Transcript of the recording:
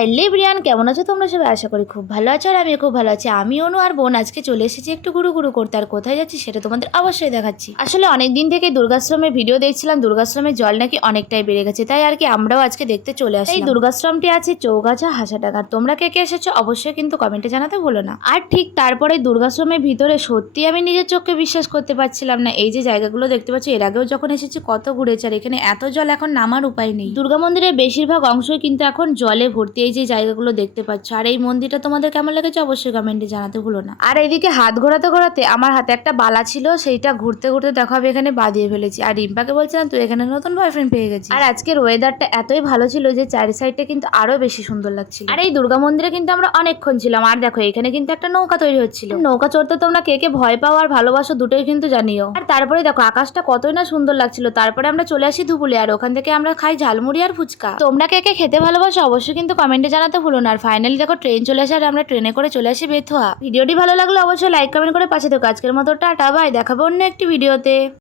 Hello everyone, কেমন আছো তোমরা সবাই? আশা করি খুব ভালো আছো আর আমিও খুব ভালো আছি। আমি অনু আর বোন আজকে চলে এসেছি একটু গুরু করতে। আর কোথায় যাচ্ছি সেটা তোমাদের অবশ্যই দেখাচ্ছি। আসলে অনেক দিন থেকে দুর্গাশ্রমের ভিডিও দেখছিলাম, দুর্গাশ্রমের জল নাকি অনেকটাই বেড়ে গেছে, তাই আর কি আমরাও আজকে দেখতে চলে আসি। এই দুর্গাশ্রমটি আছে চৌগাছা হাসাডাঙ্গা। তোমরা কে কে এসেছো অবশ্যই কিন্তু কমেন্টে জানাতে ভুলো না। আর ঠিক তারপরে দুর্গাশ্রমের ভিতরে সত্যি আমি নিজের চোখকে বিশ্বাস করতে পারছিলাম না। এই যে জায়গাগুলো দেখতে পাচ্ছি, এর আগেও যখন এসেছি কত ঘুরেছে, আর এখানে এত জল এখন নামার উপায় নেই। দুর্গা মন্দিরের বেশিরভাগ অংশই কিন্তু এখন জলে ভর্তি। এই যে জায়গাগুলো দেখতে পাচ্ছ, আর এই মন্দিরটা তোমাদের কেমন লেগেছে অবশ্যই কমেন্টে জানাতে ভুলো না। আর এইদিকে হাত ঘোরাতে ঘোরাতে আমার হাতে একটা বালা ছিল, সেইটা ঘুরতে ঘুরতে দেখো আমি এখানে বাঁধিয়ে ফেলেছি। আর রিম্পাকে বলছিলাম তুই এখানে নতুন বয়ফ্রেন্ড পেয়ে গেছিস। আর আজকের ওয়েদারটা এতই ভালো ছিল যে চারি সাইডটা কিন্তু আরো বেশি সুন্দর লাগছিল। আর এই দুর্গা মন্দিরে কিন্তু আমরা অনেকক্ষণ ছিলাম। আর দেখো এখানে কিন্তু একটা নৌকা তৈরি হচ্ছিল। নৌকা চড়তে তোমরা কে কে ভয় পাও আর ভালোবাসো দুটোই কিন্তু জানিও। আর তারপরে দেখো আকাশটা কতই না সুন্দর লাগছিল। তারপরে আমরা চলে আসি ধুবুলি, আর ওখান থেকে আমরা খাই ঝালমুড়ি আর ফুচকা। তোমরা কে কে খেতে ভালোবাসো অবশ্যই কিন্তু কমেন্টে জানাতে ভুলো না। আর ফাইনালি দেখো ট্রেন চলে আসে, আর আমরা ট্রেনে করে চলে আসি বেথুয়া। ভিডিওটি ভালো লাগলে অবশ্যই লাইক কমেন্ট করে পাশে থেকো। আজকের মতো টাটা বাই, দেখাবো অন্য একটি ভিডিওতে।